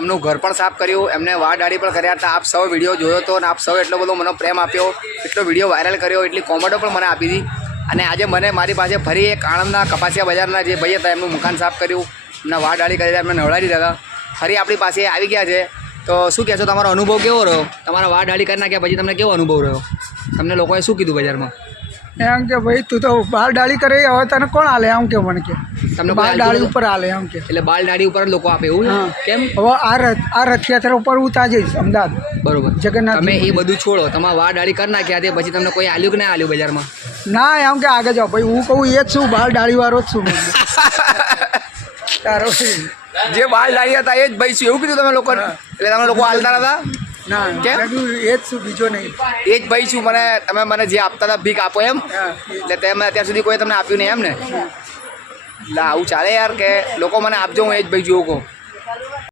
એમનું ઘર પણ સાફ કર્યું, એમને વાળ દાઢી પણ કર્યા હતા. આપ સૌ વિડીયો જોયો હતો અને આપ સૌ એટલો બધો મને પ્રેમ આપ્યો, એટલો વિડીયો વાયરલ કર્યો, એટલી કોમેન્ટો પણ મને આપી હતી. અને આજે મને મારી પાસે ફરી એક આણંદના કપાસિયા બજારના જે ભાઈ હતા એમનું મકાન સાફ કર્યું, એમના વાળ દાઢી કરી એમને નવડાવી દીધા હતા, ફરી આપણી પાસે આવી ગયા છે. તો શું કહેશો, તમારો અનુભવ કેવો રહ્યો? તમારા વાળ દાઢી કરી નાખ્યા પછી તમને કેવો અનુભવ રહ્યો? તમને લોકોએ શું કીધું બજારમાં? એમ કે ભાઈ તું તો બાલ દાઢી કરે, હવે તને કોણ હાલે? એમ કે મને કે તમને બાલ દાઢી ઉપર હાલે એમ કે. એટલે બાલ દાઢી ઉપર જ લોકો આપે એવું છે? કેમ? હવે આ રથયાત્રા ઉપર હું ત્યાં જઈશ અમદાવાદ. બરોબર. જગન્નાથ તમે એ બધું છોડો, તમારા વાળ દાઢી કરી નાખ્યા તે પછી તમને કોઈ આલ્યું કે ના આલ્યું બજારમાં? ના એમ કે આગળ જાઓ ભાઈ, હું કહું એ જ છું, બાલ દાઢી વાળો જ છું. તારો જે બાલ દાઢી હતા એ જ ભાઈ છું એવું કીધું તમે લોકો? એટલે તમે લોકો હાલતા હતા? ના કેમ? એ જ છું, બીજો નહીં. એ જ ભાઈ છું, તમે મને જે આપતા હતા ભીખ આપો એમ? એટલે તમે અત્યાર સુધી કોઈ તમને આપ્યું નહીં એમ ને? એટલે આવું ચાલે યાર કે લોકો મને આપજો, હું એ જ ભાઈ જોઉં કહું.